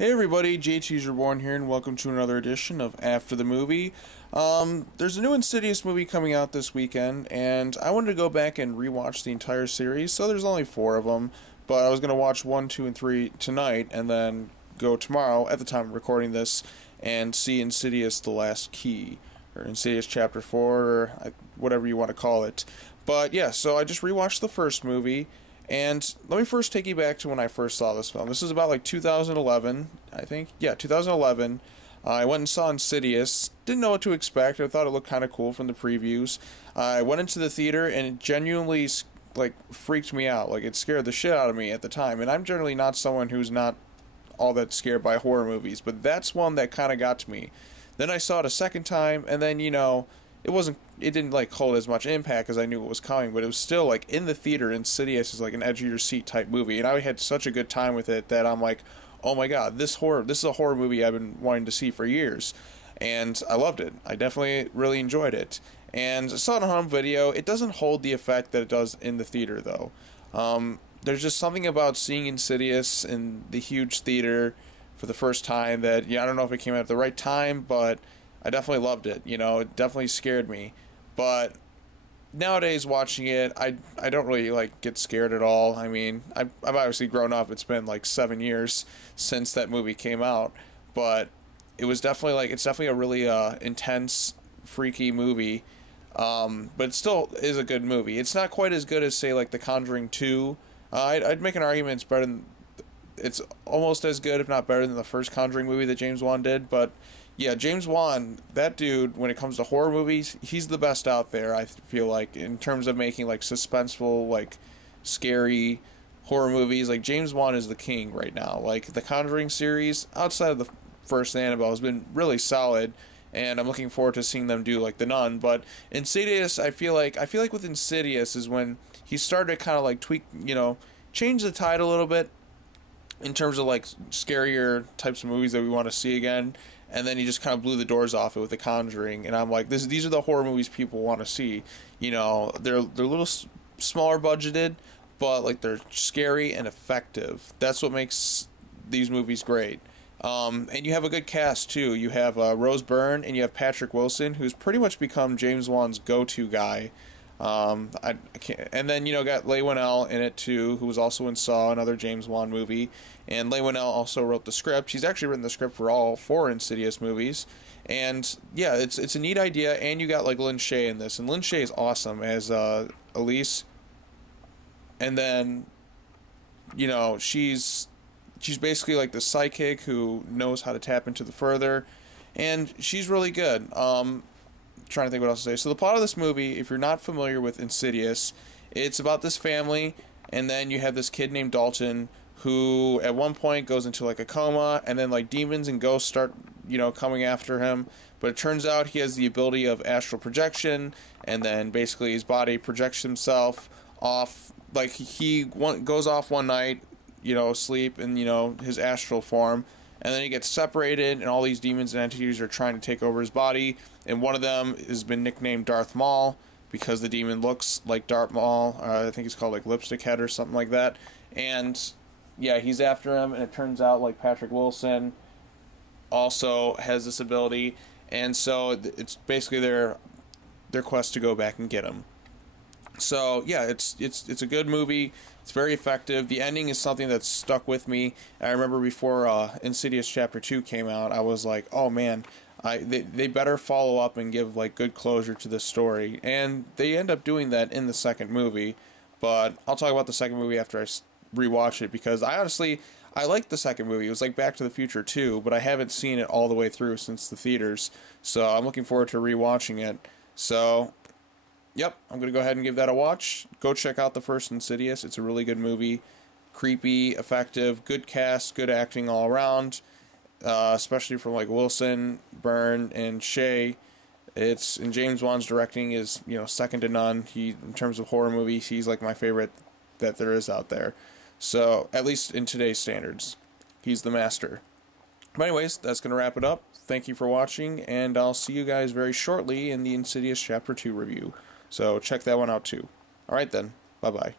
Hey everybody, JT's Reborn here, and welcome to another edition of After the Movie. There's a new Insidious movie coming out this weekend, and I wanted to go back and rewatch the entire series, so there's only 4 of them, but I was going to watch 1, 2, and 3 tonight, and then go tomorrow, at the time of recording this, and see Insidious The Last Key, or Insidious Chapter 4, or whatever you want to call it. But yeah, so I just rewatched the first movie. And let me first take you back to when I first saw this film. This is about like 2011, I think. Yeah, 2011. I went and saw Insidious. Didn't know what to expect. I thought it looked kind of cool from the previews. I went into the theater and it genuinely freaked me out. Like, it scared the shit out of me at the time. And I'm generally not someone who's not all that scared by horror movies, but that's one that kind of got to me. Then I saw it a second time, and then it didn't like hold as much impact as I knew it was coming, but it was still like in the theater. Insidious is like an edge of your seat type movie, and I had such a good time with it that I'm like, oh my god, this is a horror movie I've been wanting to see for years, and I loved it. I definitely really enjoyed it, and I saw it on home video. It doesn't hold the effect that it does in the theater though. There's just something about seeing Insidious in the huge theater for the first time that, I don't know if it came out at the right time, but I definitely loved it. It definitely scared me. But nowadays, watching it, I don't really get scared at all. I mean, I've obviously grown up. It's been like 7 years since that movie came out, but it's definitely a really intense, freaky movie. But it still is a good movie. It's not quite as good as, say, like The Conjuring 2. I'd make an argument it's almost as good, if not better, than the first Conjuring movie that James Wan did. But yeah, James Wan, that dude, when it comes to horror movies, he's the best out there, I feel like, in terms of making suspenseful, scary horror movies. James Wan is the king right now. The Conjuring series, outside of the first Annabelle, has been really solid, and I'm looking forward to seeing them do The Nun. But Insidious, I feel like with Insidious is when he started to kind of tweak, change the tide a little bit in terms of scarier types of movies that we want to see again, and then he just kind of blew the doors off it with The Conjuring, and I'm like, these are the horror movies people want to see. They're a little smaller budgeted, but they're scary and effective. That's what makes these movies great. And you have a good cast too. You have Rose Byrne and you have Patrick Wilson, who's pretty much become James Wan's go-to guy. I can't, and then got Leigh Whannell in it too, who was also in Saw, another James Wan movie, and Leigh Whannell also wrote the script. She's actually written the script for all 4 Insidious movies, and yeah, it's a neat idea. And you got Lin Shaye in this, and Lin Shaye is awesome as Elise, and then she's basically the psychic who knows how to tap into the further, and she's really good. Trying to think what else to say. So the plot of this movie, if you're not familiar with Insidious, it's about this family, and then you have this kid named Dalton who at one point goes into a coma, and then demons and ghosts start coming after him. But it turns out he has the ability of astral projection, and then basically his body projects himself off. He goes off one night, sleep in his astral form, and then he gets separated, and all these demons and entities are trying to take over his body. And one of them has been nicknamed Darth Maul because the demon looks like Darth Maul. I think he's called Lipstick Head or something like that. And yeah, he's after him, and it turns out Patrick Wilson also has this ability. And so it's basically their quest to go back and get him. So yeah, it's a good movie. It's very effective. The ending is something that's stuck with me. I remember before Insidious Chapter 2 came out, I was like, oh man, they better follow up and give good closure to this story. And they end up doing that in the second movie. But I'll talk about the second movie after I rewatch it, because I liked the second movie. It was like Back to the Future 2, but I haven't seen it all the way through since the theaters. So I'm looking forward to rewatching it. So yep, I'm going to go ahead and give that a watch. Go check out the first Insidious. It's a really good movie. Creepy, effective, good cast, good acting all around. Especially from Wilson, Byrne, and Shaye. And James Wan's directing is, second to none. In terms of horror movies, he's my favorite that there is out there. So, at least in today's standards, he's the master. But anyways, that's going to wrap it up. Thank you for watching, and I'll see you guys very shortly in the Insidious Chapter 2 review. So check that one out too. Alright then, bye-bye.